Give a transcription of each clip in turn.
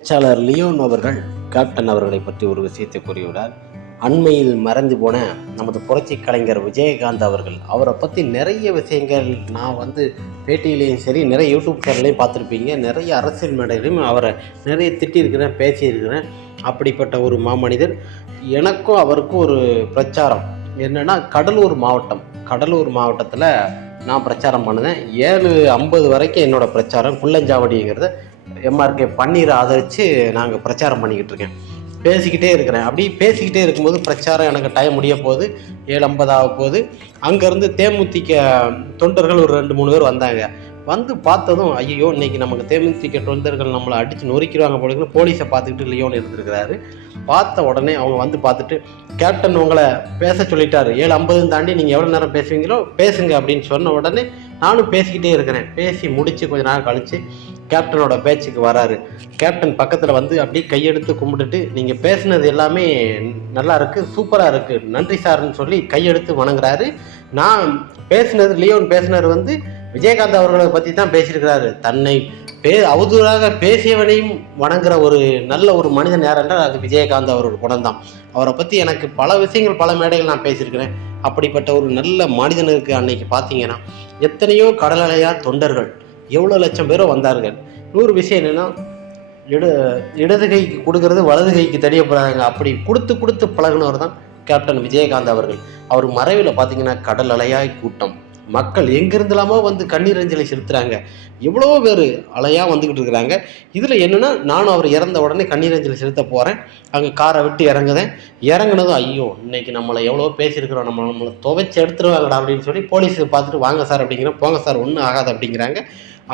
பேச்சாளர் லியோன் அவர்கள் கேப்டன் அவர்களை பற்றி ஒரு விஷயத்தை கூறியுள்ளார். அண்மையில் மறைந்து போன நமது புரட்சி கலைஞர் விஜயகாந்த் அவர்கள் அவரை பற்றி நிறைய விஷயங்கள் நான் வந்து பேட்டியிலையும் சரி நிறைய யூடியூப் சேனல்லையும் பார்த்துருப்பீங்க. நிறைய அரசியல் மேடையிலையும் அவரை நிறைய திட்டியிருக்கிறேன் பேசியிருக்கிறேன். அப்படிப்பட்ட ஒரு மாமனிதர். எனக்கும் அவருக்கும் ஒரு பிரச்சாரம். என்னென்னா கடலூர் மாவட்டம். கடலூர் மாவட்டத்தில் நான் பிரச்சாரம் பண்ணுவேன் ஏழு ஐம்பது வரைக்கும் என்னோடய பிரச்சாரம் குள்ளஞ்சாவடிங்கிறத எம்ஆர்கே பன்னீரை ஆதரித்து நாங்கள் பிரச்சாரம் பண்ணிக்கிட்டு இருக்கேன். பேசிக்கிட்டே இருக்கிறேன். அப்படி பேசிக்கிட்டே இருக்கும்போது பிரச்சாரம் எனக்கு டைம் முடிய போகுது. ஏழு ஐம்பது ஆக போகுது. அங்கேருந்து தேமுதிக தொண்டர்கள் ஒரு ரெண்டு மூணு பேர் வந்தாங்க. வந்து பார்த்ததும் ஐயோ இன்னைக்கு நமக்கு தேமுதிக தொண்டர்கள் நம்மளை அடித்து நொறுக்கிடுவாங்க போல போலீஸை பார்த்துக்கிட்டு லியோன் இருந்திருக்கிறாரு. பார்த்த உடனே அவங்க வந்து பார்த்துட்டு கேப்டன் உங்களை பேச சொல்லிட்டாரு. ஏழு ஐம்பதுன்னு தாண்டி நீங்கள் எவ்வளோ நேரம் பேசுவீங்களோ பேசுங்க அப்படின்னு சொன்ன உடனே நானும் பேசிக்கிட்டே இருக்கிறேன். பேசி முடித்து கொஞ்ச நேரம் கழித்து கேப்டனோட பேச்சுக்கு வராரு. கேப்டன் பக்கத்தில் வந்து அப்படியே கையெடுத்து கும்பிட்டுட்டு நீங்கள் பேசுனது எல்லாமே நல்லா இருக்கு சூப்பராக இருக்கு நன்றி சார்னு சொல்லி கையெடுத்து வணங்குறாரு. நான் பேசுனது லியோன் பேசினது வந்து விஜயகாந்த் அவர்களை பற்றி தான் பேசியிருக்கிறாரு. தன்னை பே அவதூறாக பேசியவனையும் வணங்குற ஒரு நல்ல ஒரு மனிதன் யார் என்றால் அது விஜயகாந்த் அவர்கள் குணம்தான். அவரை பற்றி எனக்கு பல விஷயங்கள் பல மேடைகள் நான் பேசியிருக்கிறேன். அப்படிப்பட்ட ஒரு நல்ல மனிதனுக்கு அன்னைக்கு பார்த்தீங்கன்னா எத்தனையோ கடல் தொண்டர்கள் எவ்வளோ லட்சம் பேரோ வந்தார்கள். நூறு விஷயம் என்னென்னா இட இடது கைக்கு கொடுக்கறது வலது கைக்கு தெரியப்படுறாங்க அப்படி கொடுத்து கொடுத்து பழகினவர் தான் கேப்டன் விஜயகாந்த் அவர்கள். அவர் மறைவில் பார்த்தீங்கன்னா கடல் அலையாய் கூட்டம். மக்கள் எங்கிருந்தெல்லாமோ வந்து கண்ணீர் அஞ்சலி செலுத்துகிறாங்க எவ்வளோ பேர் அலையாக வந்துக்கிட்டு இருக்கிறாங்க. இதில் என்னென்னா நானும் அவர் இறந்த உடனே கண்ணீர் அஞ்சலி செலுத்த போகிறேன் அங்கே காரை விட்டு இறங்குதேன். இறங்குனதும் ஐயோ இன்னைக்கு நம்மளை எவ்வளோ பேசியிருக்கிறோம். நம்ம நம்மளை துவைச்சி எடுத்துருவாங்கடா அப்படின்னு சொல்லி போலீஸை பார்த்துட்டு வாங்க சார் அப்படிங்கிறேன். போங்க சார் ஒன்றும் ஆகாது அப்படிங்கிறாங்க.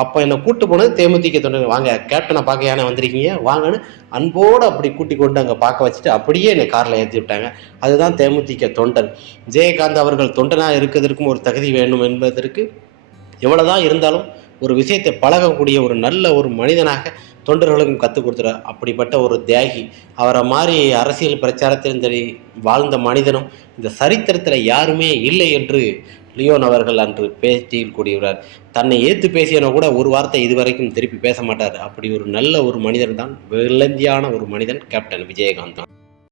அப்போ என்னை கூட்டு போனது தேமுதிக தொண்டர்கள். வாங்க கேப்டனை பார்க்க யானை வந்திருக்கீங்க வாங்கன்னு அன்போடு அப்படி கூட்டி கொண்டு அங்கே பார்க்க வச்சுட்டு அப்படியே என்னை காரில் ஏற்றி விட்டாங்க. அதுதான் தேமுதிக தொண்டன். ஜெயகாந்த் அவர்கள் தொண்டனாக இருக்கிறதுக்கும் ஒரு தகுதி வேணும் என்பதற்கு எவ்வளோதான் இருந்தாலும் ஒரு விஷயத்தை பழகக்கூடிய ஒரு நல்ல ஒரு மனிதனாக தொண்டர்களுக்கும் கற்றுக் கொடுத்துறார் அப்படிப்பட்ட ஒரு தியாகி அவரை மாதிரி அரசியல் பிரச்சாரத்திலும் சரி வாழ்ந்த மனிதனும் இந்த சரித்திரத்தில் யாருமே இல்லை என்று லியோன் அவர்கள் அன்று பேட்டியில் கூறியுள்ளார். தன்னை ஏற்று பேசியன கூட ஒரு வார்த்தை இதுவரைக்கும் திருப்பி பேச மாட்டார். அப்படி ஒரு நல்ல ஒரு மனிதன் தான் வெள்ளந்தியான ஒரு மனிதன் கேப்டன் விஜயகாந்த் தான்.